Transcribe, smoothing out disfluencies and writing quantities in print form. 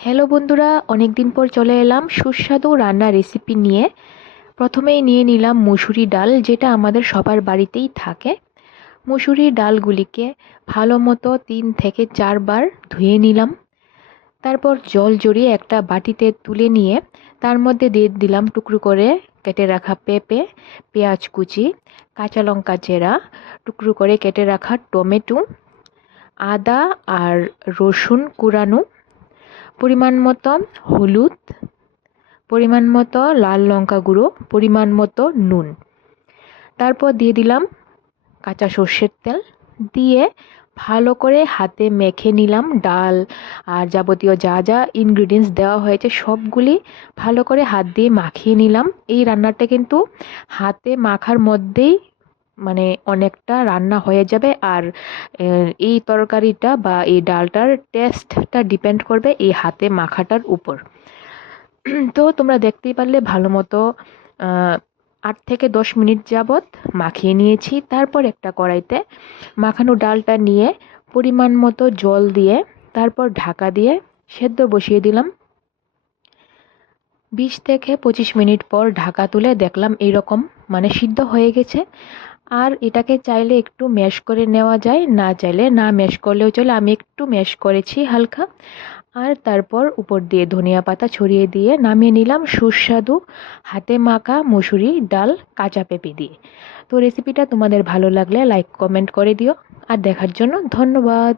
Hello বন্ধুরা, অনেক দিন পর চলে এলাম সুস্বাদু রান্নার রেসিপি নিয়ে। প্রথমেই নিয়ে নিলাম মুসুরি ডাল, যেটা আমাদের সবার বাড়িতেই থাকে। মুসুরি ডালগুলিকে ভালো মতো 3 থেকে 4 বার ধুয়ে নিলাম। তারপর জল জড়িয়ে একটা বাটিতে তুলে নিয়ে তার মধ্যে দিয়ে দিলাম টুকরো করে কেটে রাখা পেঁপে, পেঁয়াজ কুচি, কাঁচা লঙ্কা চেরা, টুকরো করে কেটে রাখা টমেটো, আদা আর রসুন কুড়ানো, পরিমাণ মতো হলুদ, পরিমাণ মতো লাল লঙ্কা গুঁড়ো, পরিমাণ মতো নুন। তারপর দিয়ে দিলাম কাঁচা সর্ষের তেল, দিয়ে ভালো করে হাতে মেখে নিলাম। ডাল আর যাবতীয় যা যা ইনগ্রিডিয়েন্টস দেওয়া হয়েছে সবগুলি ভালো করে হাত দিয়ে মাখিয়ে নিলাম। এই রান্নাটা কিন্তু হাতে মাখার মধ্যেই মানে অনেকটা রান্না হয়ে যাবে। আর এই তরকারিটা বা এই ডালটার টেস্টটা ডিপেন্ড করবে এই হাতে মাখাটার উপর। তো তোমরা দেখতেই পারলে ভালো মতো 8 থেকে 10 মিনিট যাবৎ মাখিয়ে নিয়েছি। তারপর একটা কড়াইতে মাখানো ডালটা নিয়ে পরিমাণ মতো জল দিয়ে তারপর ঢাকা দিয়ে সেদ্ধ বসিয়ে দিলাম। 20 থেকে 25 মিনিট পর ঢাকা তুলে দেখলাম এইরকম মানে সিদ্ধ হয়ে গেছে। আর এটাকে চাইলে একটু ম্যাশ করে নেওয়া যায়, না চাইলে না ম্যাশ করলেও চলে। আমি একটু ম্যাশ করেছি হালকা। আর তারপর উপর দিয়ে ধনিয়া পাতা ছড়িয়ে দিয়ে নামিয়ে নিলাম সুস্বাদু হাতে মাখা মুসুরি ডাল কাঁচা পেঁপে দিয়ে। তো রেসিপিটা তোমাদের ভালো লাগলে লাইক কমেন্ট করে দিও। আর দেখার জন্য ধন্যবাদ।